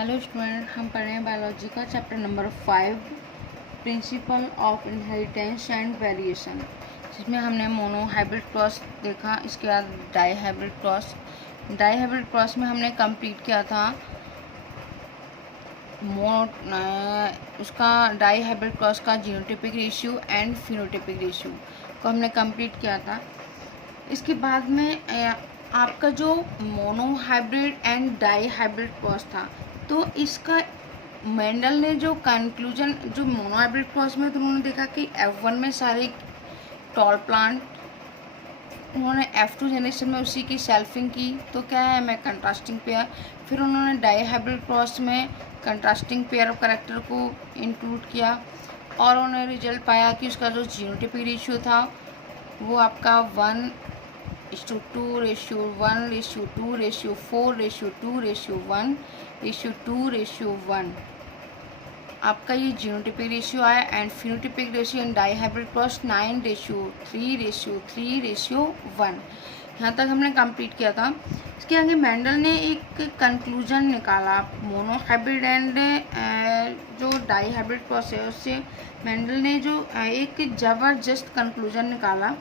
Hello student, हम पढ़ रहे हैं बायोलॉजी का chapter number 5 principle of inheritance and variation, जिसमें हमने मोनो हाइब्रिड क्रॉस देखा। इसके बाद डाई हाइब्रिड क्रॉस में हमने कंप्लीट किया था उसका डाई हाइब्रिड क्रॉस का genotypic ratio and phenotypic ratio को हमने कंप्लीट किया था। इसके बाद में आपका जो monohybrid and dihybrid cross था, तो इसका मेंडल ने जो कंक्लूजन, जो मोनो हाइब्रिड क्रॉस में तो उन्होंने देखा कि F1 में सारे टॉल प्लांट, उन्होंने F2 जनरेशन में उसी की सेल्फिंग की, तो क्या है मैं कंट्रास्टिंग पेयर। फिर उन्होंने डाई हाइब्रिड क्रॉस में कंट्रास्टिंग पेयर ऑफ करेक्टर को इंक्लूड किया और उन्होंने रिजल्ट पाया कि उसका जो जीनोटाइपिक रेशियो था वो आपका 1:2:1:2:4:2:1:1 आपका ये जीनोटाइपिक रेशियो आया। And phenotypic ratio in die hybrid cross 9:3:3:1। यहाँ तक हमने कंप्लीट किया था। इसके आगे मेंडल ने एक कंक्लूजन निकाला मोनो हाइब्रिड एंड जो डाई हाइब्रिड क्रॉस है उससे मेंडल ने जो एक ज़बरदस्त कंक्लूजन निकाला।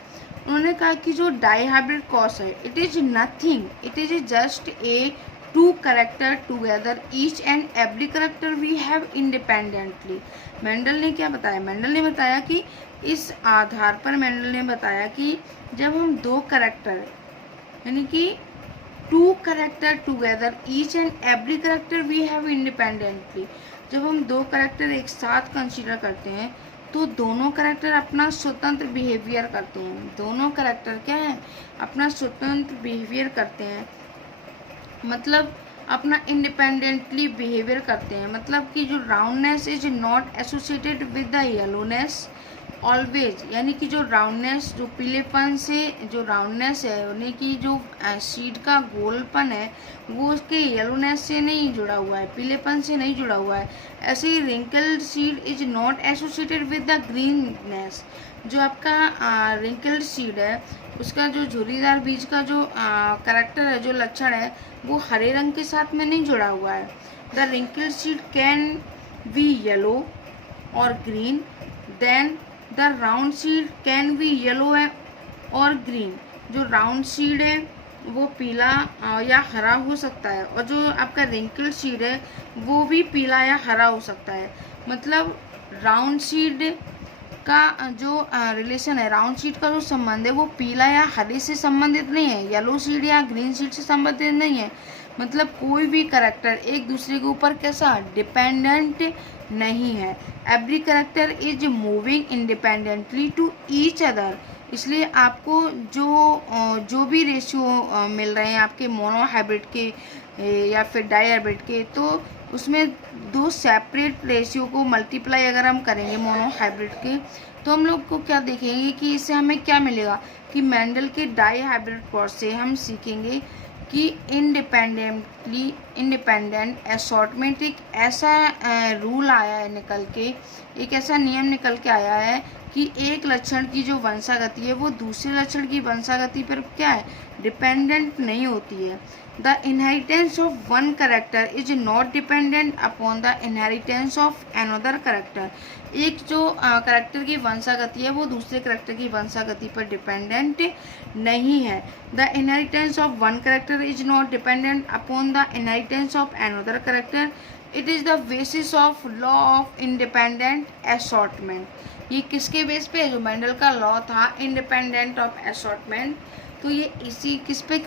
उन्होंने कहा कि जो डाई हाइब्रिड क्रॉस है, it is nothing, it is just a two character together, each and every character we have independently. Mendel ने क्या बताया? मेंडल ने बताया कि इस आधार पर मेंडल ने बताया कि जब हम दो करेक्टर यानी कि two character together, each and every character we have independently, जब हम दो करेक्टर एक साथ कंसीडर करते हैं तो दोनों करेक्टर अपना स्वतंत्र बिहेवियर करते हैं। दोनों करेक्टर क्या है? अपना स्वतंत्र बिहेवियर करते हैं, मतलब अपना इंडिपेंडेंटली बिहेवियर करते हैं। मतलब कि जो roundness is not associated with the yellowness always, यानी कि जो राउंडनेस, जो पीलेपन से जो राउंडनेस है, यानी कि जो सीड का गोलपन है वो उसके येलोनेस से नहीं जुड़ा हुआ है, पीलेपन से नहीं जुड़ा हुआ है। ऐसे ही wrinkled seed is not associated with the greenness, जो आपका रिंकल्ड सीड है उसका जो झुर्रीदार बीज का जो करैक्टर है, जो लक्षण है, वो हरे रंग के साथ में नहीं जुड़ा हुआ है। The wrinkled seed can be yellow और green, then the round seed can be yellow और ग्रीन। जो राउंड सीड है वो पीला या हरा हो सकता है, और जो आपका रिंकल्ड सीड है वो भी पीला या हरा हो सकता है। मतलब राउंड सीड का जो रिलेशन है, राउंड सीड का जो संबंध है वो पीला या हरे से संबंधित नहीं है, येलो सीड या ग्रीन सीड से संबंधित नहीं है। मतलब कोई भी करेक्टर एक दूसरे के ऊपर कैसा डिपेंडेंट नहीं है। Every character is moving independently to each other. इसलिए आपको जो भी रेशियो मिल रहे हैं आपके मोनो हाइब्रिड के या फिर डाई हाइब्रिड के, तो उसमें दो सेपरेट रेशियो को मल्टीप्लाई अगर हम करेंगे मोनो हाइब्रिड के, तो हम लोग को क्या देखेंगे कि इससे हमें क्या मिलेगा कि मेंडल के डाई हाइब्रिड क्रॉस से हम सीखेंगे कि इंडिपेंडेंट असॉर्टमेंट एक ऐसा रूल आया है निकल के, एक ऐसा नियम निकल के आया है कि एक लक्षण की जो वंशागति है वो दूसरे लक्षण की वंशागति पर क्या है, डिपेंडेंट नहीं होती है। The inheritance of one character is not dependent upon the inheritance of another character. एक जो करेक्टर की वंशागति है वो दूसरे करेक्टर की वंशागति पर डिपेंडेंट नहीं है। The inheritance of one character is not dependent upon the inheritance of another character. It is the basis of law of independent assortment. ये किसके बेस पे है? जो मेंडल का लॉ था इंडिपेंडेंट ऑफ असॉर्टमेंट, तो ये इसी किस पे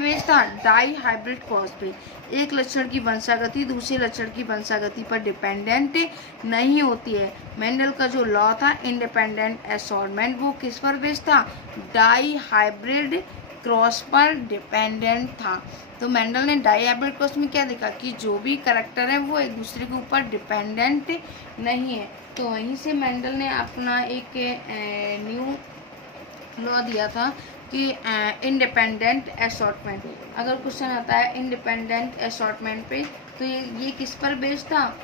बेस था? डाई हाइब्रिड क्रॉस पे। एक लक्षण की वंशागति दूसरे लक्षण की वंशागति पर डिपेंडेंट नहीं होती है। मेंडल का जो लॉ था इंडिपेंडेंट असॉर्टमेंट, वो किस पर बेस था? डाई हाइब्रिड क्रॉस पर डिपेंडेंट था। तो मेंडल ने डाई हाइब्रिड क्रॉस में क्या देखा कि जो भी करेक्टर है वो एक दूसरे के ऊपर डिपेंडेंट नहीं है। तो वहीं से मेंडल ने अपना एक न्यू लॉ दिया था कि इंडिपेंडेंट असॉर्टमेंट। अगर क्वेश्चन आता है इंडिपेंडेंट असॉर्टमेंट पे, तो ये किस पर बेस्ड था?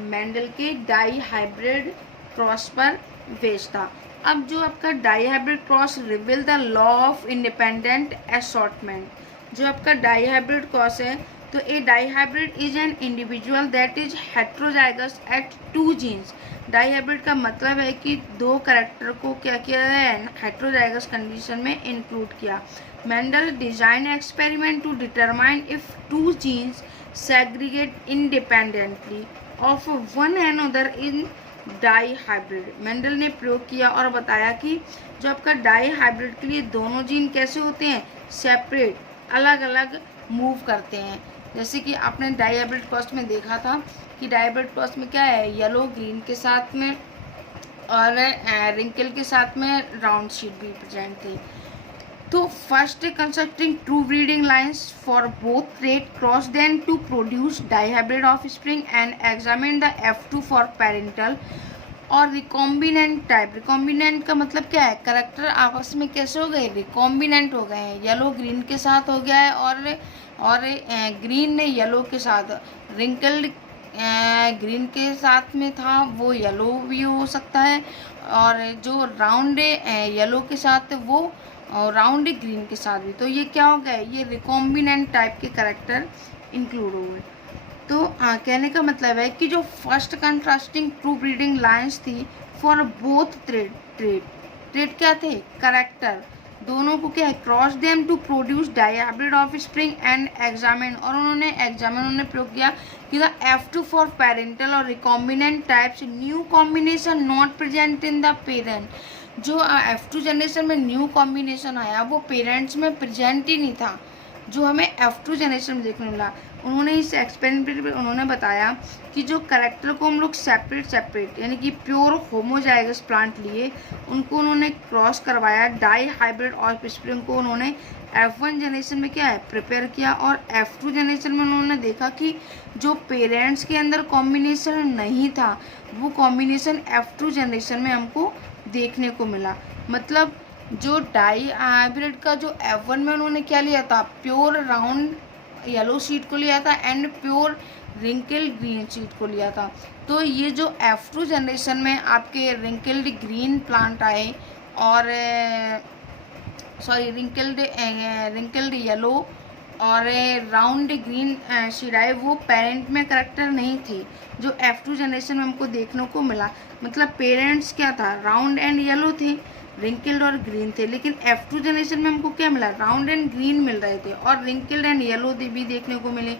मेंडल के डाई हाइब्रिड क्रॉस पर बेस्ड था। अब जो आपका dihybrid cross reveal the law of independent assortment, जो आपका डाई हाइब्रिड क्रॉस है तो a dihybrid is an individual that is heterozygous at 2 genes. Dihybrid का मतलब है कि 2 कैरेक्टर को क्या किया है, हेट्रोजाइगस कंडीशन में इंक्लूड किया। Mendel design experiment to determine if 2 genes segregate independently of one another in die हाइब्रिड। मेंडल ने प्रयोग किया और बताया कि जो आपका डाई हाइब्रिड के लिए दोनों जीन कैसे होते हैं, सेपरेट, अलग अलग मूव करते हैं। जैसे कि आपने डाई हाइब्रिड क्रॉस में देखा था कि डाई हाइब्रिड क्रॉस में क्या है, येलो ग्रीन के साथ में और रिंकल के साथ में राउंड शीट भी प्रेजेंट थे। तो first constructing true breeding lines for both trait cross then to produce dihybrid offspring and examine the F2 for parental और रिकॉम्बिनेंट टाइप। रिकॉम्बिनेंट का मतलब क्या है, करेक्टर आपस में कैसे हो गए, रिकॉम्बिनेंट हो गए हैं। येलो ग्रीन के साथ हो गया है और ग्रीन ने येलो के साथ, रिंकल्ड ग्रीन के साथ में था वो येलो भी हो सकता है, और जो राउंड येलो के साथ वो और राउंड ग्रीन के साथ भी। तो ये क्या हो गया, ये रिकॉम्बिनेंट टाइप के करेक्टर इंक्लूड हो गए। तो कहने का मतलब है कि जो first contrasting true breeding lines थी फॉर बोथ ट्रेड क्या थे, करेक्टर, दोनों को क्या है, cross them to produce dihybrid offspring and examine, और उन्होंने प्रयोग किया कि द F2 फॉर पेरेंटल और recombinant types new combination not present in the parent. जो F2 जनरेशन में न्यू कॉम्बिनेशन आया वो पेरेंट्स में प्रेजेंट ही नहीं था, जो हमें F2 जनरेशन में देखने मिला। उन्होंने इस एक्सपेरिमेंट में उन्होंने बताया कि जो करेक्टर को हम लोग सेपरेट यानी कि प्योर होमोजाइगस प्लांट लिए, उनको उन्होंने क्रॉस करवाया, डाई हाइब्रिड ऑफ स्प्रिंग को उन्होंने F1 जनरेशन में क्या है प्रिपेयर किया, और F2 जनरेशन में उन्होंने देखा कि जो पेरेंट्स के अंदर कॉम्बिनेशन नहीं था वो कॉम्बिनेशन F2 जनरेशन में हमको देखने को मिला। मतलब जो डाई हाइब्रिड का जो F1 में उन्होंने क्या लिया था, प्योर राउंड येलो शीट को लिया था and pure wrinkled green sheet को लिया था। तो ये जो F2 जनरेशन में आपके रिंकल्ड ग्रीन प्लांट आए और रिंकल्ड येलो और राउंड ग्रीन शीट आए, वो पेरेंट में करेक्टर नहीं थे जो F2 जनरेशन में हमको देखने को मिला। मतलब पेरेंट्स क्या था, राउंड एंड येलो थे, रिंकल्ड और ग्रीन थे, लेकिन F2 जनरेशन में हमको क्या मिला, राउंड एंड ग्रीन मिल रहे थे और रिंकल्ड एंड येलो भी देखने को मिले।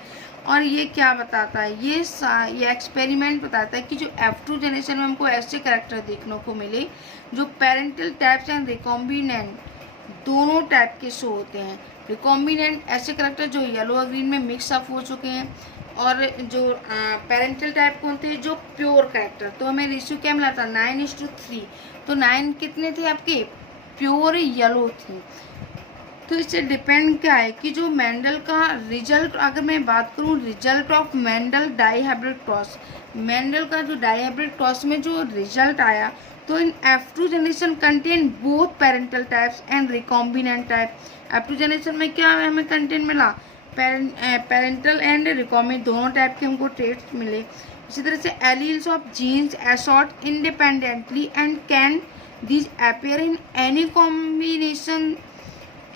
और ये क्या बताता है, ये एक्सपेरिमेंट बताता है कि जो F2 जनरेशन में हमको ऐसे कैरेक्टर देखने को मिले जो पेरेंटल टाइप्स एंड रिकॉम्बिनेंट दोनों टाइप के शो होते हैं। रिकॉम्बिनेंट ऐसे कैरेक्टर जो येलो और ग्रीन में मिक्स अप हो चुके हैं, और जो पेरेंटल टाइप कौन थे, जो प्योर कैरेक्टर। तो हमें रेशियो क्या मिला था, 9:3। तो 9 कितने थे आपके, प्योर येलो थे। तो इससे डिपेंड क्या है कि जो मेंडल का रिजल्ट, अगर मैं बात करूं result of Mendel dihybrid cross, Mendel का जो डाईहाइब्रिड क्रॉस में जो रिजल्ट आया, तो in F2 generation contain both parental types and recombinant type. F2 generation में क्या हमें कंटेंट मिला, पेरेंटल एंड रिकॉम्बिनेंट दोनों टाइप के हमको ट्रेट्स मिले। इसी तरह से alleles of genes assort independently and can this appear in any combination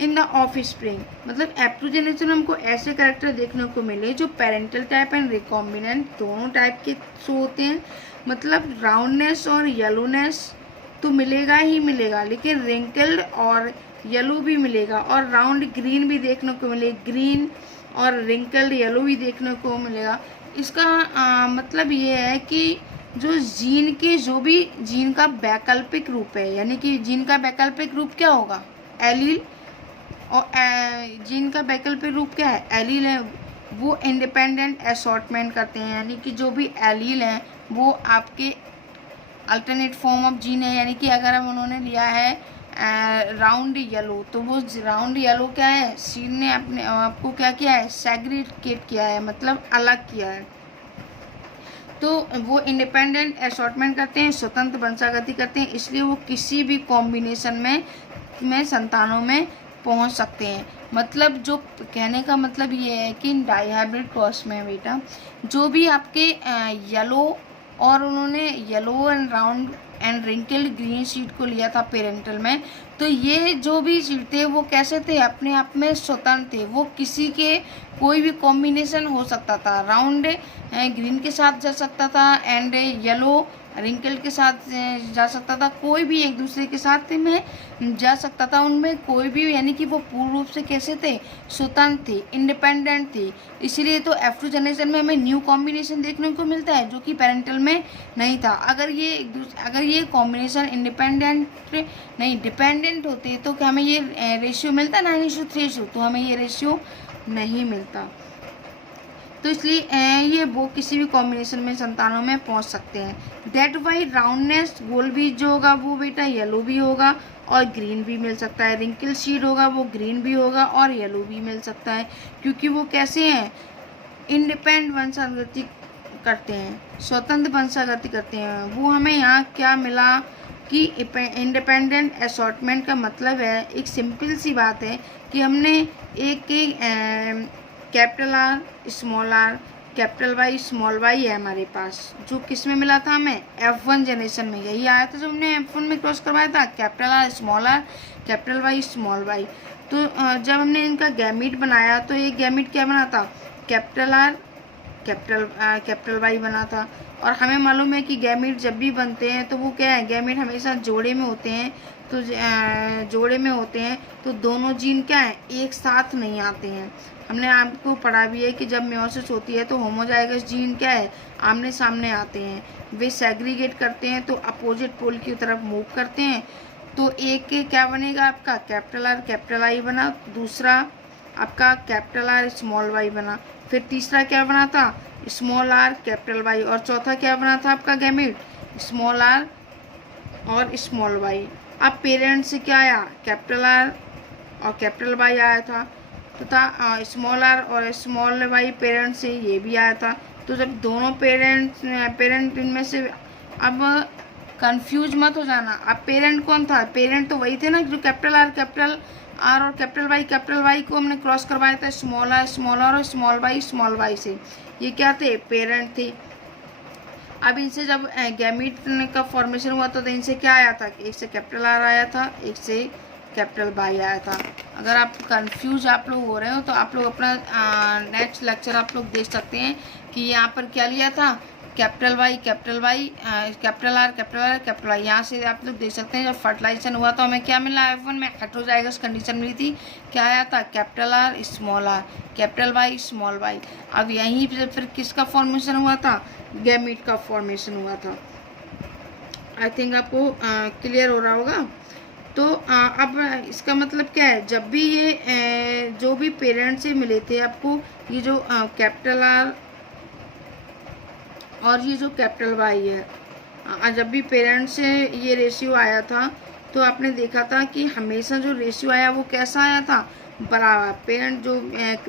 in the offspring. मतलब F2 जनरेशन में हमको ऐसे कैरेक्टर देखने को मिले जो पेरेंटल टाइप एंड रिकॉम्बिनेंट दोनों टाइप के शो होते हैं। मतलब राउंडनेस और येलोनेस तो मिलेगा ही मिलेगा, लेकिन रिंकल्ड और येलो भी मिलेगा, और राउंड ग्रीन भी देखने को मिले, ग्रीन और रिंकल्ड येलो भी देखने को मिलेगा। इसका मतलब ये है कि जो जीन का वैकल्पिक रूप है, यानी कि जीन का वैकल्पिक रूप क्या होगा, एलील, और जीन का वैकल्पिक रूप क्या है, एलील है, वो इंडिपेंडेंट असॉर्टमेंट करते हैं। यानी कि जो भी एलील हैं वो आपके अल्टरनेट फॉर्म ऑफ जीन है। यानी कि अगर हम उन्होंने लिया है राउंड येलो, तो वो राउंड येलो क्या है, सीड ने अपने आपको क्या किया है, सेग्रीगेट किया है, मतलब अलग किया है। तो वो इंडिपेंडेंट असॉर्टमेंट करते हैं, स्वतंत्र वंशागति करते हैं, इसलिए वो किसी भी कॉम्बिनेशन में संतानों में पहुंच सकते हैं। मतलब जो कहने का मतलब ये है कि डाईहाइब्रिड क्रॉस में बेटा जो भी आपके येलो और उन्होंने yellow and round and wrinkled green sheet को लिया था पेरेंटल में, तो ये जो भी शीट थे वो कैसे थे, अपने आप में स्वतंत्र थे। वो किसी के कोई भी कॉम्बिनेशन हो सकता था, राउंड ग्रीन के साथ जा सकता था एंड येलो रिंकल के साथ जा सकता था, कोई भी एक दूसरे के साथ में जा सकता था। उनमें कोई भी, यानी कि वो पूर्ण रूप से कैसे थे, स्वतंत्र थे, इंडिपेंडेंट थे। इसीलिए तो F2 जनरेशन में हमें न्यू कॉम्बिनेशन देखने को मिलता है जो कि पेरेंटल में नहीं था। अगर ये कॉम्बिनेशन इंडिपेंडेंट नहीं डिपेंडेंट होते तो क्या हमें ये रेशियो मिलता 9:3, तो हमें ये रेशियो नहीं मिलता। तो इसलिए ये वो किसी भी कॉम्बिनेशन में संतानों में पहुंच सकते हैं। दैट वाई राउंडनेस गोल भी जो होगा वो बेटा येलो भी होगा और ग्रीन भी मिल सकता है। रिंकल शीट होगा वो ग्रीन भी होगा और येलो भी मिल सकता है, क्योंकि वो कैसे हैं, इंडिपेंडेंट वंशागति करते हैं, स्वतंत्र वंशागति करते हैं। वो हमें यहाँ क्या मिला कि इंडिपेंडेंट असॉर्टमेंट का मतलब है, एक सिंपल सी बात है कि हमने एक capital R small r capital Y small y है हमारे पास, जो किस में मिला था हमें F1 जनरेशन में। यही आया था जब हमने F1 में क्रॉस करवाया था, capital R capital Y small y. तो जब हमने इनका गैमीट बनाया तो ये गैमीट क्या बना था, कैपिटल आर कैपिटल वाई बना था। और हमें मालूम है कि गैमीट जब भी बनते हैं तो वो क्या है, गैमीट हमेशा जोड़े में होते हैं। तो जोड़े में होते हैं तो दोनों जीन क्या है, एक साथ नहीं आते हैं। हमने आपको पढ़ा भी है कि जब मेयोसिस होती है तो होमोजाइगस जीन क्या है, आमने सामने आते हैं, वे सेग्रीगेट करते हैं तो अपोजिट पोल की तरफ मूव करते हैं। तो एक के क्या बनेगा आपका, कैपिटल आर कैपिटल आई बना, दूसरा आपका कैपिटल आर स्मॉल वाई बना, फिर तीसरा क्या बना था, स्मॉल आर कैपिटल वाई, और चौथा क्या बना था आपका गैमीट, स्मॉल आर और स्मॉल वाई। अब पेरेंट से क्या आया, कैपिटल आर और कैपिटल वाई आया था, तथा स्मॉल आर और स्मॉल वाई पेरेंट से ये भी आया था। तो जब दोनों पेरेंट इनमें से, अब कंफ्यूज मत हो जाना, अब पेरेंट कौन था, पेरेंट तो वही थे ना जो कैपिटल आर और कैपिटल वाई को हमने क्रॉस करवाया था स्मॉल आर और स्मॉल वाई से। ये क्या थे, पेरेंट थे। अब इनसे जब गैमीट का फॉर्मेशन हुआ तो इनसे क्या आया था, एक से कैपिटल आर आया था, एक से कैपिटल वाई आया था। अगर आप कंफ्यूज आप लोग हो रहे हो तो आप लोग अपना नेक्स्ट लेक्चर आप लोग देख सकते हैं कि यहाँ पर क्या लिया था, कैपिटल आर कैपिटल वाई। यहाँ से आप लोग देख सकते हैं जब फर्टिलाइजेशन हुआ तो हमें क्या मिला, F1 में हेटेरोजाइगस कंडीशन मिली थी। क्या आया था, capital R small r capital Y small y. अब यहीं पे फिर किसका फॉर्मेशन हुआ था, गैमीट का फॉर्मेशन हुआ था। आई थिंक आपको क्लियर हो रहा होगा। तो अब इसका मतलब क्या है, जब भी ये जो भी पेरेंट से मिले थे आपको, ये जो कैपिटल आर और ये जो कैपिटल वाई है, जब भी पेरेंट से ये रेशियो आया था तो आपने देखा था कि हमेशा जो रेशियो आया वो कैसा आया था, बराबर। पेरेंट जो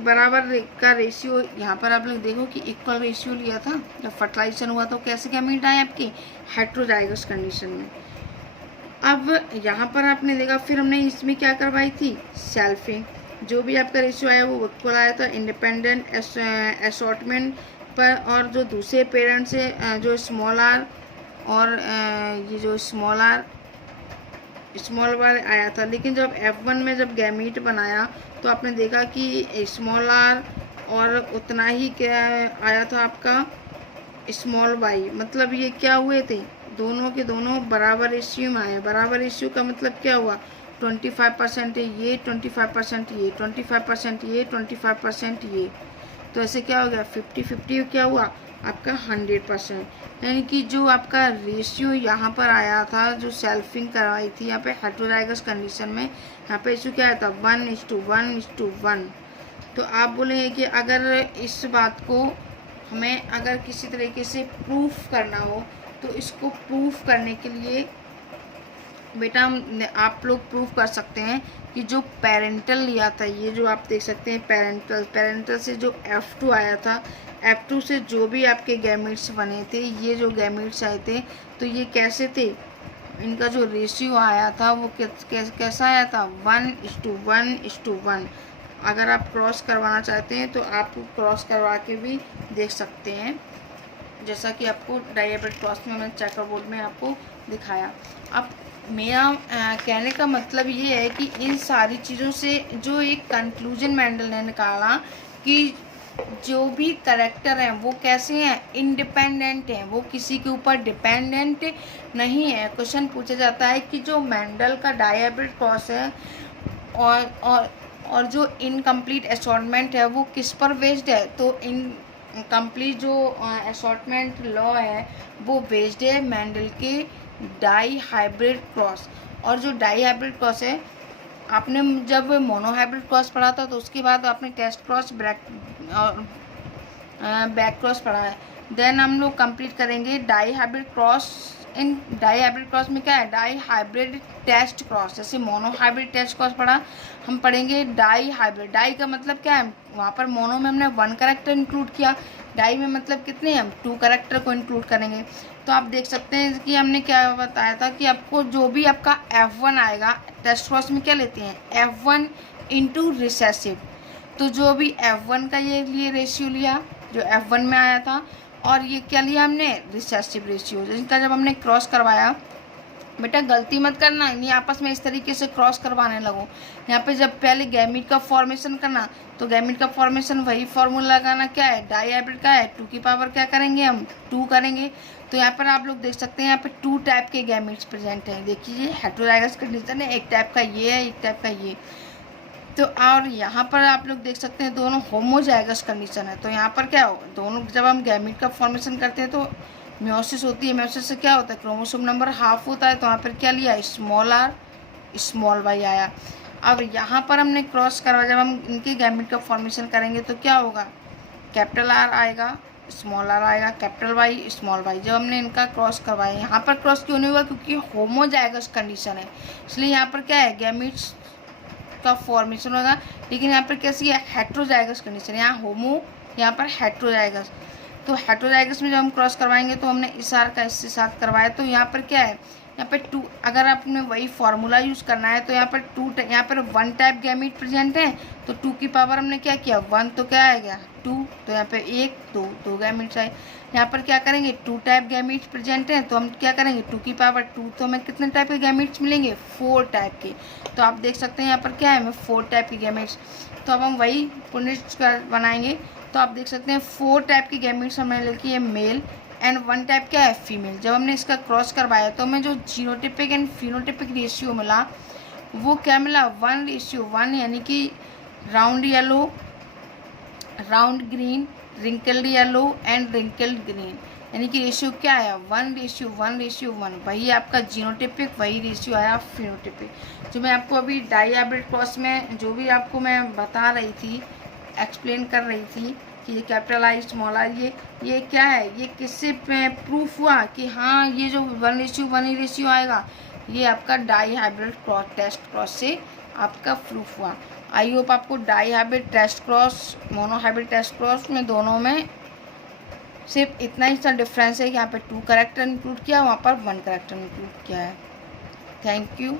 बराबर का रेशियो, यहाँ पर आप लोग देखो कि इक्वल रेशियो लिया था। जब फर्टिलाइजेशन हुआ तो कैसे गैमीट आए आपके, हेटेरोजाइगस कंडीशन में। अब यहाँ पर आपने देखा, फिर हमने इसमें क्या करवाई थी, सेल्फिंग। जो भी आपका रेशियो आया वो इक्वल आया था इंडिपेंडेंट असॉर्टमेंट पर। और जो दूसरे पेरेंट से जो स्मॉल आर और ये जो स्मॉल वाई आया था, लेकिन जब F1 में जब गैमीट बनाया तो आपने देखा कि स्मॉल आर और उतना ही क्या आया था आपका स्मॉल वाई। मतलब ये क्या हुए थे, दोनों के दोनों बराबर रेशियो में आए। बराबर रेशियो का मतलब क्या हुआ, 25% ये 25% ये 25% ये 25% ये, तो ऐसे क्या हो गया 50-50 क्या हुआ आपका 100%। यानी कि जो आपका रेशियो यहाँ पर आया था, जो सेल्फिंग करवाई थी यहाँ पे हेटेरोजाइगस कंडीशन में, यहाँ पे रेशियो क्या आया था 1:1:1। तो आप बोलेंगे कि अगर इस बात को हमें अगर किसी तरीके से प्रूफ करना हो तो इसको प्रूफ करने के लिए बेटा आप लोग प्रूफ कर सकते हैं कि जो पेरेंटल लिया था, ये जो आप देख सकते हैं पेरेंटल से जो F2 आया था, F2 से जो भी आपके गैमीट्स बने थे, ये जो गैमीट्स आए थे तो ये कैसे थे, इनका जो रेशियो आया था वो कैसा आया था 1:1:1। अगर आप क्रॉस करवाना चाहते हैं तो आप क्रॉस करवा के भी देख सकते हैं। जैसा कि आपको डाई हाइब्रिड क्रॉस में मैंने चेकर बोर्ड में आपको दिखाया। अब मेरा कहने का मतलब ये है कि इन सारी चीज़ों से जो एक कंक्लूजन मेंडल ने निकाला कि जो भी करेक्टर हैं वो कैसे हैं, इंडिपेंडेंट हैं, वो किसी के ऊपर डिपेंडेंट नहीं है। क्वेश्चन पूछा जाता है कि जो मेंडल का डाई हाइब्रिड क्रॉस है और जो इनकम्प्लीट असॉर्टमेंट है वो किस पर बेस्ड है, तो इनकम्प्लीट जो असॉर्टमेंट लॉ है वो बेस्ड है मेंडल के डाई हाइब्रिड क्रॉस। और जो डाई हाइब्रिड क्रॉस है, आपने जब मोनो हाइब्रिड क्रॉस पढ़ा था तो उसके बाद आपने टेस्ट क्रॉस बैक क्रॉस पढ़ा है। देन हम लोग कंप्लीट करेंगे डाई हाइब्रिड क्रॉस। इन डाई हाइब्रिड क्रॉस में क्या है, डाई हाइब्रिड टेस्ट क्रॉस। जैसे मोनो हाइब्रिड टेस्ट क्रॉस पढ़ा, हम पढ़ेंगे डाई हाइब्रिड। डाई का मतलब क्या है, वहाँ पर मोनो में हमने 1 कैरेक्टर इंक्लूड किया, डाई में मतलब कितने, हम 2 कैरेक्टर को इंक्लूड करेंगे। तो आप देख सकते हैं कि हमने क्या बताया था कि आपको जो भी आपका F1 आएगा, टेस्ट क्रॉस में क्या लेते हैं, F1 इंटू रिसेसिव। तो जो भी F1 का ये लिए रेशियो लिया जो F1 में आया था, और ये क्या लिया हमने, रिसेसिव रेशियो। जिनका जब हमने क्रॉस करवाया, बेटा गलती मत करना, नहीं आपस में इस तरीके से क्रॉस करवाने लगो। यहाँ पे जब पहले गैमीट का फॉर्मेशन करना, तो गैमीट का फॉर्मेशन वही फॉर्मूला लगाना, क्या है, डाई हाइब्रिड का है, 2 की पावर क्या करेंगे हम, 2 करेंगे। तो यहाँ पर आप लोग देख सकते हैं यहाँ पे 2 टाइप के गैमीट्स प्रेजेंट हैं। देखिए हेटेरोजाइगस कंडीशन है, एक टाइप का ये है, एक टाइप का ये। तो और यहाँ पर आप लोग देख सकते हैं दोनों होमोजाइगस कंडीशन है। तो यहाँ पर क्या हो, दोनों जब हम गैमीट का फॉर्मेशन करते हैं तो म्योसिस होती है। म्योसिस से क्या होता है, क्रोमोसोम नंबर हाफ होता है। तो यहाँ पर क्या लिया, स्मॉल आर स्मॉल वाई आया। अब यहाँ पर हमने क्रॉस करवा, जब हम इनके गैमीट का फॉर्मेशन करेंगे तो क्या होगा, कैपिटल आर आएगा, स्मॉल आर आएगा, कैपिटल वाई स्मॉल वाई। जब हमने इनका क्रॉस करवाया, यहाँ पर क्रॉस क्यों नहीं हुआ, क्योंकि होमोजाइगस कंडीशन है, इसलिए यहाँ पर क्या है, गैमीट्स का फॉर्मेशन होगा। लेकिन यहाँ पर कैसी है, हेटेरोजाइगस कंडीशन, यहाँ होमो, यहाँ पर हेटेरोजाइगस। तो हेटेरोजाइगस में जब हम क्रॉस करवाएंगे तो हमने इस आर का इसके साथ करवाया, तो यहाँ पर क्या है, यहाँ पर 2, अगर आपने वही फार्मूला यूज़ करना है तो यहाँ पर 2, यहाँ पर 1 टाइप गैमीट प्रेजेंट है, तो 2 की पावर हमने क्या किया, 1, तो क्या आएगा 2, तो यहाँ पे 1 2 गैमीट्स आए। यहाँ पर क्या करेंगे, 2 टाइप गैमीट्स प्रेजेंट हैं, तो हम क्या करेंगे, 2 की पावर 2, तो हमें कितने टाइप के गैमीट्स मिलेंगे, 4 टाइप के। तो आप देख सकते हैं यहाँ पर क्या है, हमें 4 टाइप के गैमीट्स। तो अब हम वही पुनश्च बनाएंगे, तो आप देख सकते हैं 4 टाइप के गैमीट्स हमें लेके ये मेल एंड 1 टाइप क्या है, फीमेल। जब हमने इसका क्रॉस करवाया तो हमें जो जीनोटिपिक एंड फिनोटिपिक रेशियो मिला वो क्या मिला, 1:1, यानी कि round yellow, round green, wrinkled yellow and wrinkled green, यानी कि रेशियो क्या आया, 1:1:1। वही आपका जीनोटिपिक, वही रेशियो आया फिनोटिपिक। जो मैं आपको अभी डाई हाइब्रिड क्रॉस में जो भी आपको मैं बता रही थी, एक्सप्लेन कर रही थी कि ये कैपिटल आई स्मॉल आई, ये क्या है, ये किससे प्रूफ हुआ कि हाँ ये जो 1:1 ही रेशियो आएगा, ये आपका dihybrid cross test cross से आपका प्रूफ हुआ। आई होप आपको dihybrid test cross, monohybrid test cross में दोनों में सिर्फ इतना ही सा डिफरेंस है कि यहाँ पे 2 कैरेक्टर इंक्लूड किया, वहाँ पर 1 कैरेक्टर इंक्लूड किया है। Thank you.